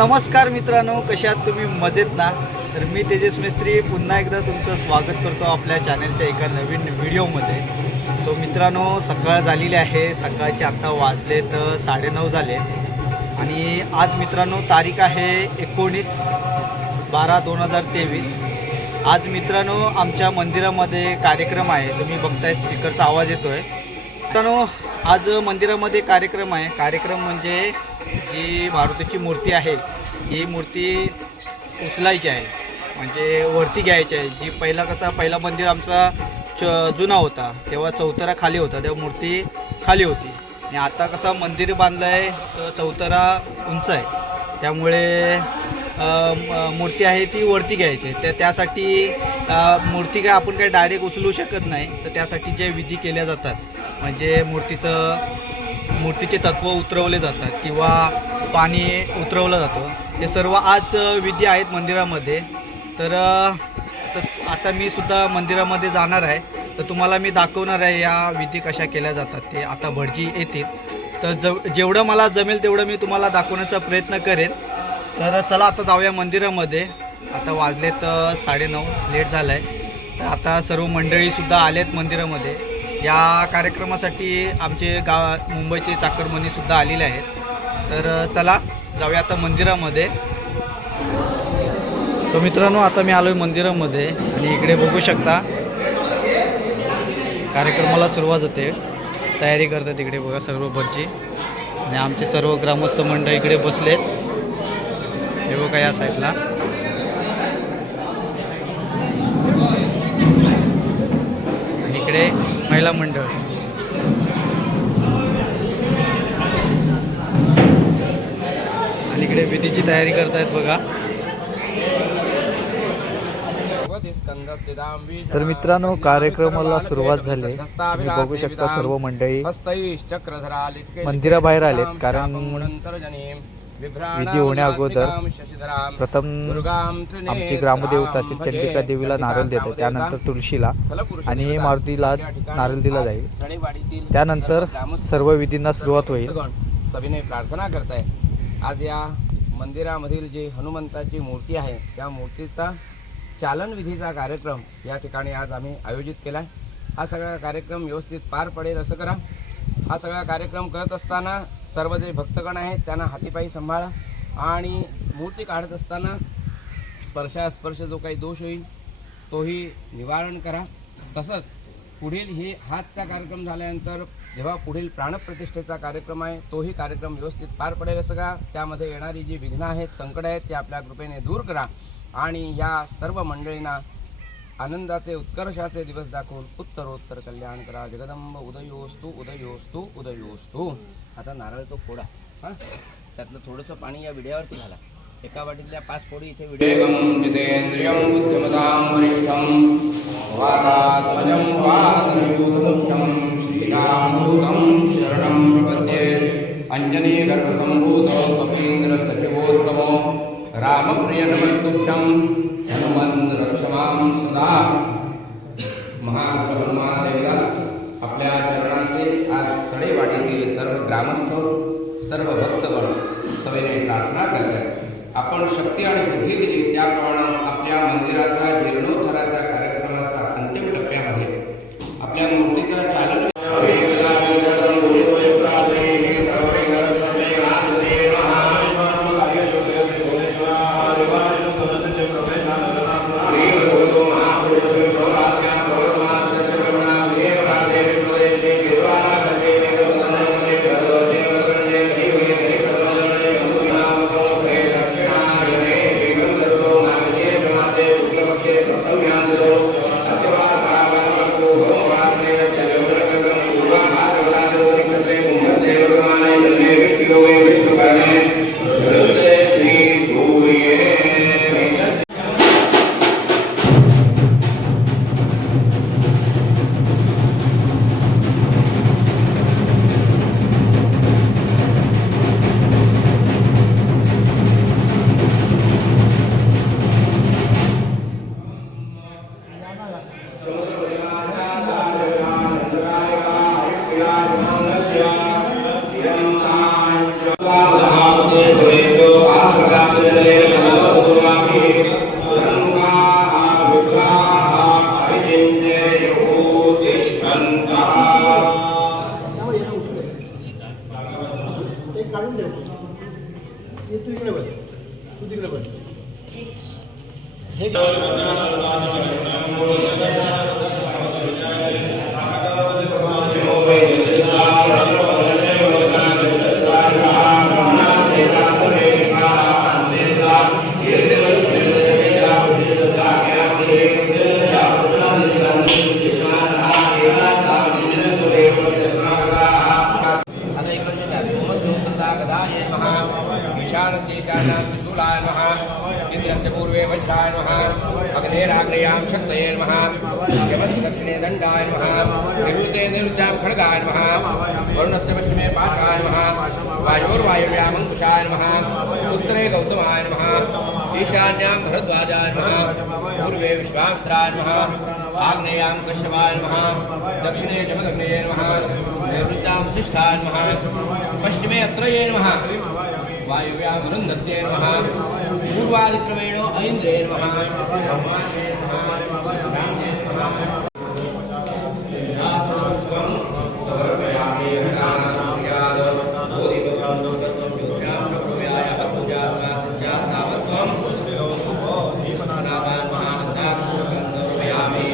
नमस्कार मित्रांनो, कशा आहात तुम्ही? मजेत ना? तर मी तेजस मिस्त्री पुन्हा एकदा तुमचं स्वागत करतो आपल्या चॅनलच्या एका नवीन व्हिडिओमध्ये. सो मित्रांनो, सकाळ झालेली आहे. सकाळचे आत्ता वाजले तर 9:30 झाले आणि आज मित्रांनो तारीख आहे 19/12/2023. आज मित्रांनो आमच्या मंदिरामध्ये कार्यक्रम आहे. तुम्ही बघताय स्पीकरचा आवाज येतोय. मित्रांनो आज मंदिरामध्ये कार्यक्रम आहे. कार्यक्रम म्हणजे जी मारुतीची मूर्ती आहे ही मूर्ती उचलायची आहे, म्हणजे वरती घ्यायची आहे. जी पहिला मंदिर आमचा जुना होता तेव्हा चौतरा खाली होता, तेव्हा मूर्ती खाली होती. आणि आता कसा मंदिर बांधलं आहे तर चौतरा उंच आहे, त्यामुळे मूर्ती आहे ती वरती घ्यायची आहे. त्यासाठी मूर्ती काय आपण काय डायरेक्ट उचलू शकत नाही. तर त्यासाठी जे विधी केल्या जातात म्हणजे मूर्तीचे तत्व उतरवले जातात किंवा पाणी उतरवलं जातं, ते सर्व आज विधी आहेत मंदिरामध्ये. तर आता मी सुद्धा मंदिरामध्ये जाणार आहे, तर तुम्हाला मी दाखवणार आहे या विधी कशा केल्या जातात. ते आता भटजी येतील, तर जेवढं मला जमेल तेवढं मी तुम्हाला दाखवण्याचा प्रयत्न करेन. तर चला आता जाऊया मंदिरामध्ये. आता वाजले तर 9:30, लेट झालं आहे. तर आता सर्व मंडळीसुद्धा आलेत मंदिरामध्ये. या कार्यक्रमासाठी आमचे मुंबईचे चाकरमनीसुद्धा आलेले आहेत. तर चला जाऊया आता मंदिरामध्ये. तर मित्रांनो आता मी आलो आहे मंदिरामध्ये आणि इकडे बघू शकता कार्यक्रमाला सुरुवात होते, तयारी करतात. इकडे बघा सर्व भटजी आणि आमचे सर्व ग्रामस्थ मंडळ इकडे बसलेत. हे बघा या साईडला. इकडे महिला मंडळ आणि इकडे विधीची तयारी करतायत बघा. तर मित्रांनो कार्यक्रमाला सुरुवात झाली. तुम्ही बघू शकता सर्व मंडळी मंदिराबाहेर आलेत, कारण विधी होण्या अगोदर प्रथम आमची ग्रामदेवता श्री चंडिका देवीला नारळ देते, त्यानंतर तुळशीला आणि मारुतीला नारळ दिला जाईल. त्यानंतर सर्व विधींना सुरुवात होईल. सविनय प्रार्थना करताय. आज या मंदिरामधील जी हनुमंताची मूर्ती आहे त्या मूर्तीचा चालन विधीचा कार्यक्रम या ठिकाणी आज आम्ही आयोजित केला. हा सगळा कार्यक्रम व्यवस्थित पार पडेल असं करा. हा सगळा कार्यक्रम करत असताना सर्व जे भक्तगण आहेत त्यांना हातीपायी सांभाळा आणि मूर्ती काढत असताना स्पर्श जो काही दोष होईल तोही निवारण करा. तसंच पुढील हातचा कार्यक्रम झाल्यानंतर जेव्हा पुढील प्राणप्रतिष्ठेचा कार्यक्रम आहे तोही कार्यक्रम व्यवस्थित पार पडेल असं का. त्यामध्ये येणारी जी विघ्न आहेत, संकट आहेत, ते आपल्या कृपेने दूर करा आणि या सर्व मंडळींना आनंदाचे उत्कर्षाचे दिवस दाखवून उत्तरोत्तर कल्याण करा. जगदंब उदयोस्तु उदयोस्तु उदयोस्तु. आता नारळ तो फोडा. हां, त्यातलं थोडंसं पाणी या विड्यावरती घाला. एका वाटीतल्या 5 फोडी इथे विड्यावरती. जितेंद्रियं बुद्धिमतां वरिष्ठं वातात्मजं वादविभूतं श्रीरामदूतं शरणं प्रपद्ये. अंजनीगर्भसम्भूतो कपीन्द्र सचिवोत्तमो रामप्रिय नमस्तुभ्यं हनुमन् रक्षमां सदा. महात्मा हनुमानदेवाला आपल्या चरणाचे आज सडेवाडीतील सर्व ग्रामस्थ सर्व भक्तगण सविनय प्रार्थना करतात. आपण शक्ती आणि बुद्धी दिली त्याप्रमाणे आपल्या मंदिराचा जीर्णोद्धाराचा कार्यक्रमाचा अंतिम टप्प्यामध्ये आपल्या मूर्तीचा चालन नेराग्रयां शक्तये नमः यमस्य दक्षिणे दण्डाय नमः निवृत्ते निवृत्तां खड्गाय नमः वरुणस्य पश्चिमे पाशाय नमः वायोर्वायुव्याम् अंकुशाय नमः उत्तरे गौतमाय नमः ईशान्यां भरद्वाजाय नमः पूर्वे विश्वामित्राय नमः आग्नेयां कश्यपाय नमः दक्षिणे जमदग्नये नमः नैऋत्यां वसिष्ठाय नमः पश्चिमे अत्रये नमः वायुव्यां वरुन्धत्ये नमः पूर्वादिक्रमेण ऐन्द्रे नमः ब्रह्माण्डे नमः रामे नमः ध्यानपुष्पं समर्पयामि घटानां बोधिपत्रं लोकस्तं ज्योत्यां प्रभव्याय पूजात्मा तावत्वं नाभान् महानस्तात् गन्धर्वयामि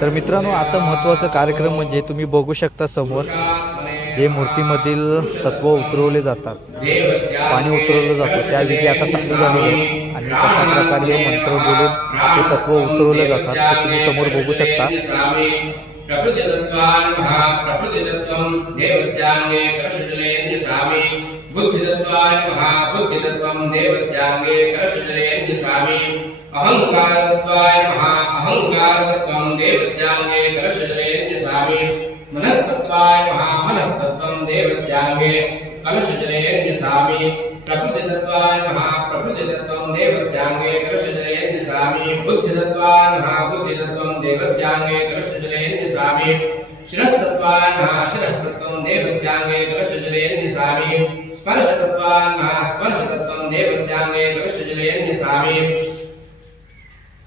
तर मित्रांनो, आता महत्त्वाचा कार्यक्रम म्हणजे तुम्ही बघू शकता समोर जे मूर्तीमधील तत्व उतरवले जातात, पाणी उतरवलं जातं, त्या विधी आता चालू झालेले आहेत आणि कशा प्रकारे मंत्र बोलून ते तत्व उतरवले जातात ते तुम्ही समोर बघू शकता. प्रकृतितत्त्वान् महाप्रकृतितत्त्वं देवस्याङ्गे करशजलेन्द्रसामि बुद्धितत्त्वान् महाबुद्धितत्त्वं देवस्याङ्गे करशजलेन्द्रसामि अहङ्कारतत्त्वान् महाअहङ्कारतत्त्वं देवस्याङ्गे करशजलेन्द्रसामि मनस्तत्त्वान् महामनस्तत्त्वं देवस्याङ्गे कलशजलेन्द्रसामि प्रकृतितत्त्वान् महाप्रकृतितत्त्वं देवस्याङ्गे करशजलेन्द्रसामि बुद्धितत्त्वान् महाबुद्धितत्त्वं देवस्याङ्गे करशजलेन्द्रसामि शिरस्तत्त्वान् महाशिरस्तत्त्वं देवस्याङ्गे करशजलेन्द्रसामि स्पर्शतत्त्वान् महास्पर्शतत्त्वं देवस्याङ्गे करशजलेन्द्रसामि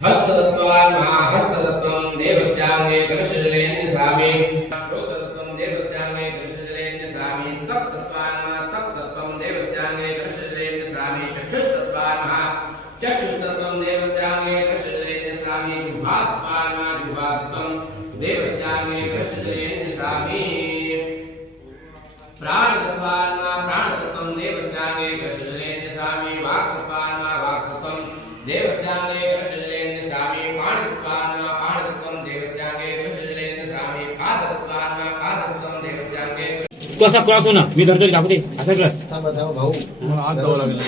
हस्ततत्त्वान् महाहस्ततत्त्वं देवस्याङ्गे करशजलेन्द्रसामि श्रोततत्त्वं देवस्याङ्गे करशजलेन्द्रसामि तप्तत्त्वान् महातप्तत्त्वं देवस्याङ्गे करशजलेन्द्रसामि चक्षुस्तत्त्वान् महाचक्षुस्तत्त्वं देवस्याङ्गे करशजलेन्द्रसामि विभातत्वान् महाविभातत्वं देवस्याङ्गे करशजलेन्द्रसामि प्राणतत्त्वान् महाप्राणतत्त्वं देवस्याङ्गे करशजलेन्द्रसामि वाक्तत्वान् महावाक्तत्वं देवस्याङ्गे करशजलेन्द्रसामि पाणितत्वान् महापाणितत्वं देवस्याङ्गे करशजलेन्द्रसामि पादतत्वान् महापादतत्वं देवस्याङ्गे. तू असा क्रॉस हो ना, मी धरतो दाखवते असा क्रॉस. भाऊ आज जावं लागेल.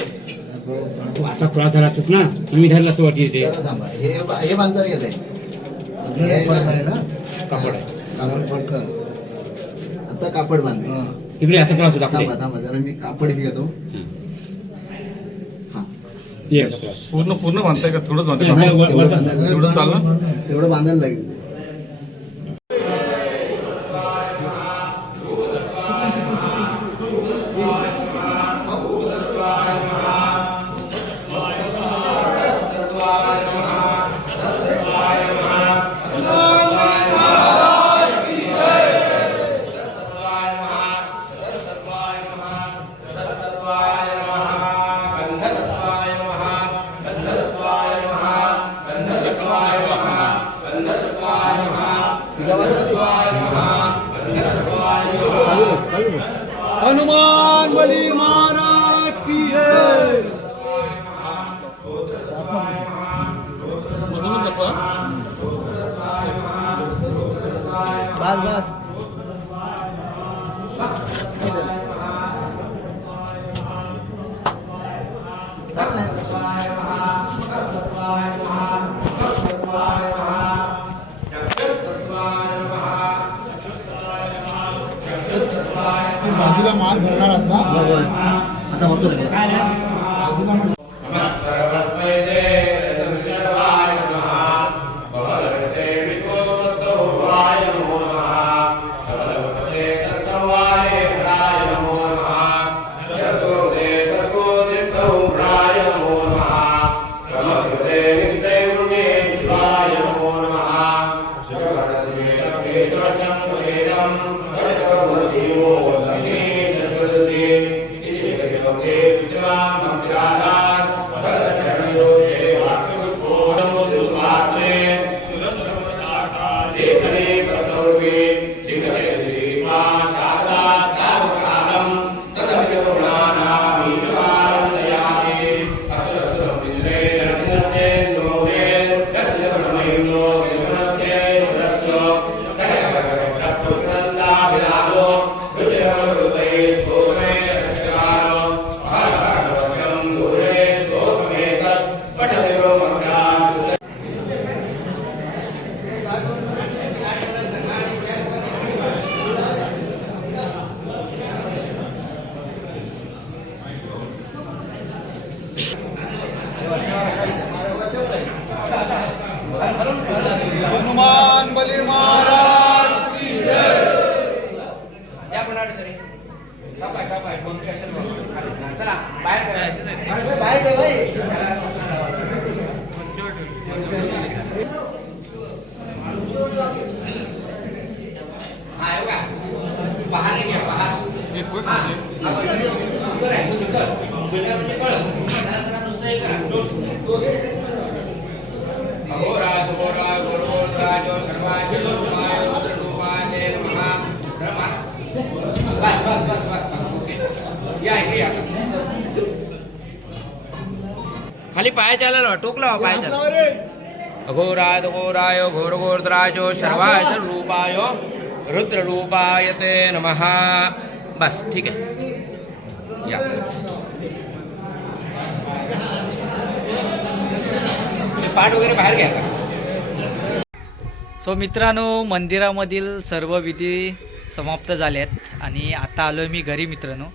तू असा क्रॉस धरा असतस ना, मी धरला असं वरती ते हे बांधता येत आहे ना, कापड आहे. आता कापड बांधले. इकडे असा क्रॉस दाखवते. थांबा जरा मी कापड घेतो. ये असा क्रॉस पूर्ण बांधताय का थोडंच बांधताय? तेवढं बांधायला लागेल. गंधदत्वाय हनुमान बली महाराज की जय. मधूनच दाखवा. बस बस बाजूला माल भरणार आहात ना. आता होतो बाजूला हनुमान बली महाराज की जय. या कोणाकडे तरी शाबाय शाबाय कोणती असेल बघ. चला बाहेर करा. हा हे बघा पहार आहे घ्या पहार. एक वर हा एक. शुगर आहे शुगर. शुगर म्हणजे कळस. जरा जरा नुसतं हे करा. अहोराज अहोराज गुरुराज सर्वाय रूपाय रुद्ररूपाय नमः. बस बस बस बस. या इकडे या. खाली पाय चालायला टोकला पाय चाल. अघोराय अघोराय घोरघोरद्राज सर्वाय रूपाय रुद्ररूपाय ते नमः. बस ठीक आहे या. पाठ वगैरे बाहेर घ्या. सो मित्रांनो, मंदिरामधील सर्व विधी समाप्त झाले आहेत आणि आता आलो आहे मी घरी. मित्रांनो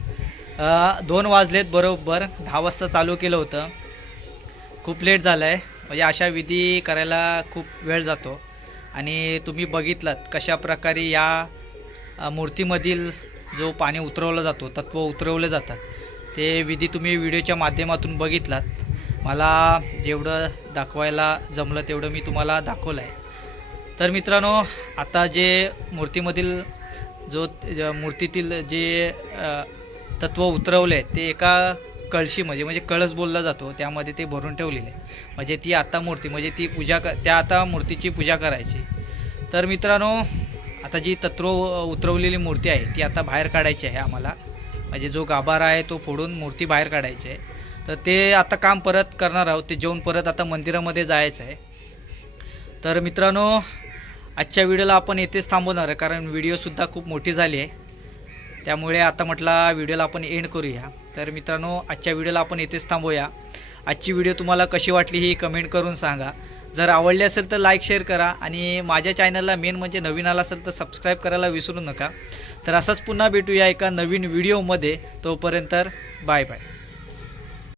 2 वाजलेत बरोबर. 10 वाजता चालू केलं होतं. खूप लेट झालं आहे. म्हणजे अशा विधी करायला खूप वेळ जातो आणि तुम्ही बघितलात कशा प्रकारे या मूर्तीमधील जो पाणी उतरवलं जातो, तत्व उतरवले जातात, ते विधी तुम्ही व्हिडिओच्या माध्यमातून बघितलात. मला जेवढं दाखवायला जमलं तेवढं मी तुम्हाला दाखवलं आहे. तर मित्रांनो, आता जे मूर्तीमधील मूर्तीतील जे तत्व उतरवले ते एका कळशी म्हणजे कळस बोलला जातो, त्यामध्ये ते भरून ठेवलेले. म्हणजे ती आता मूर्ती म्हणजे ती त्या आता मूर्तीची पूजा करायची. तर मित्रांनो, आता जी तत्व उतरवलेली मूर्ती आहे ती आता बाहेर काढायची आहे आम्हाला. म्हणजे जो गाभारा आहे तो फोडून मूर्ती बाहेर काढायची आहे. तर ते आता काम परत करणार आहोत. ते जेवून परत आता मंदिरामध्ये जायचं आहे. तर मित्रांनो, आजच्या व्हिडिओला आपण येथेच थांबवणार आहे, कारण व्हिडिओसुद्धा खूप मोठी झाली आहे. त्यामुळे आता म्हटला व्हिडिओला आपण एंड करूया. तर मित्रांनो, आजच्या व्हिडिओला आपण येथेच थांबूया. आजची व्हिडिओ तुम्हाला कशी वाटली ही कमेंट करून सांगा. जर आवडली असेल तर लाईक शेअर करा आणि माझ्या चॅनलला मेन म्हणजे नवीन आला असेल तर सबस्क्राईब करायला विसरू नका. तर असंच पुन्हा भेटूया एका नवीन व्हिडिओमध्ये. तोपर्यंत बाय बाय.